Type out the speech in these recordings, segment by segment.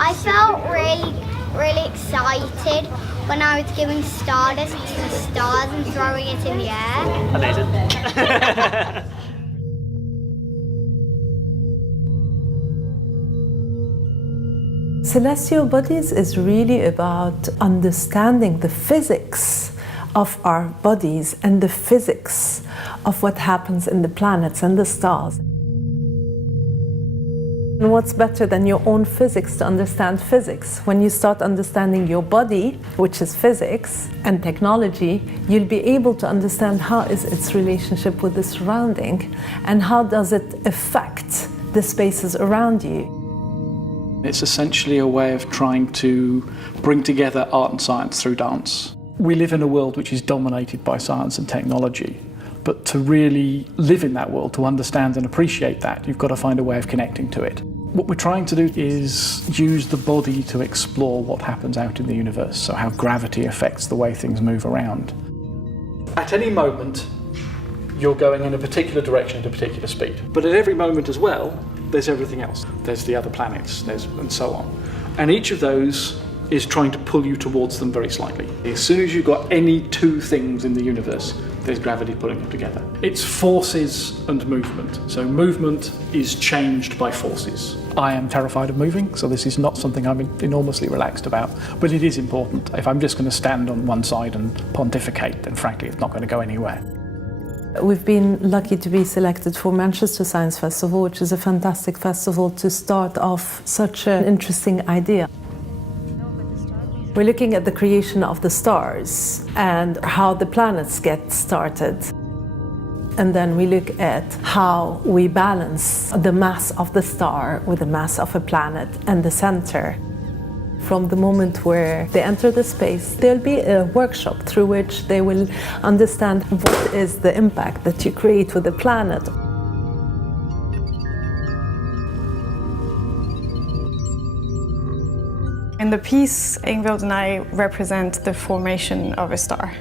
I felt really excited when I was giving stardust to the stars and throwing it in the air. Amazing. Celestial bodies is really about understanding the physics of our bodies and the physics of what happens in the planets and the stars. And what's better than your own physics to understand physics? When you start understanding your body, which is physics and technology, you'll be able to understand how is its relationship with the surrounding and how does it affect the spaces around you. It's essentially a way of trying to bring together art and science through dance. We live in a world which is dominated by science and technology, but to really live in that world, to understand and appreciate that, you've got to find a way of connecting to it. What we're trying to do is use the body to explore what happens out in the universe, so how gravity affects the way things move around. At any moment, you're going in a particular direction at a particular speed, but at every moment as well, there's everything else. There's the other planets, and so on. And each of those is trying to pull you towards them very slightly. As soon as you've got any two things in the universe, there's gravity pulling them together. It's forces and movement. So movement is changed by forces. I am terrified of moving, so this is not something I'm enormously relaxed about, but it is important. If I'm just going to stand on one side and pontificate, then frankly it's not going to go anywhere. We've been lucky to be selected for Manchester Science Festival, which is a fantastic festival to start off such an interesting idea. We're looking at the creation of the stars and how the planets get started. And then we look at how we balance the mass of the star with the mass of a planet and the center. From the moment where they enter the space, there'll be a workshop through which they will understand what is the impact that you create with the planet. In the piece, Ingvild and I represent the formation of a star.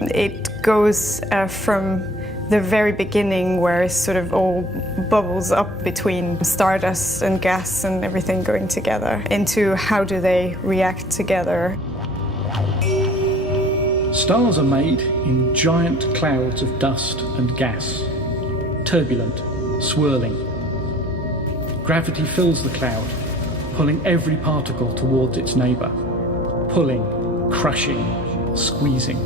It goes from the very beginning, where it sort of all bubbles up between stardust and gas and everything going together, into how do they react together. Stars are made in giant clouds of dust and gas, turbulent, swirling. Gravity fills the cloud, pulling every particle towards its neighbour, pulling, crushing, squeezing.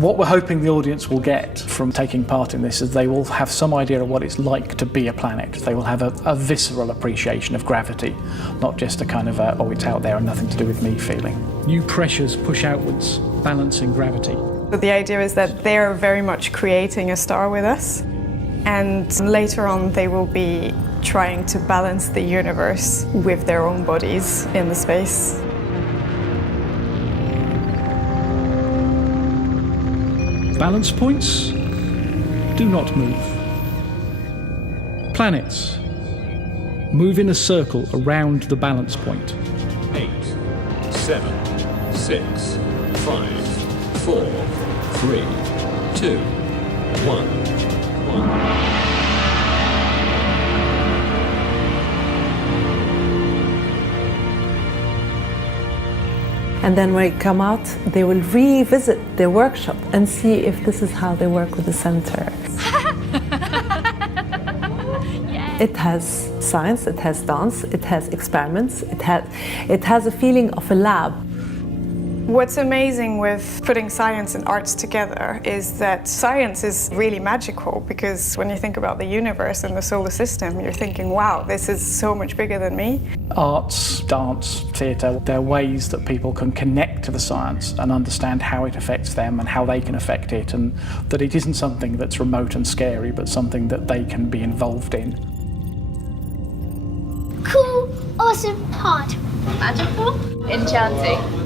What we're hoping the audience will get from taking part in this is they will have some idea of what it's like to be a planet. They will have a visceral appreciation of gravity, not just a kind of oh, it's out there and nothing to do with me feeling. New pressures push outwards, balancing gravity. So the idea is that they're very much creating a star with us, and later on they will be trying to balance the universe with their own bodies in the space. Balance points do not move. Planets move in a circle around the balance point. 8, 7, 6, 5, 4, 3, 2, 1, 1. And then when they come out, they will revisit their workshop and see if this is how they work with the center. It has science, it has dance, it has experiments, it has a feeling of a lab. What's amazing with putting science and arts together is that science is really magical, because when you think about the universe and the solar system, you're thinking, wow, this is so much bigger than me. Arts, dance, theatre, they're ways that people can connect to the science and understand how it affects them and how they can affect it, and that it isn't something that's remote and scary, but something that they can be involved in. Cool, awesome, hard, magical, enchanting.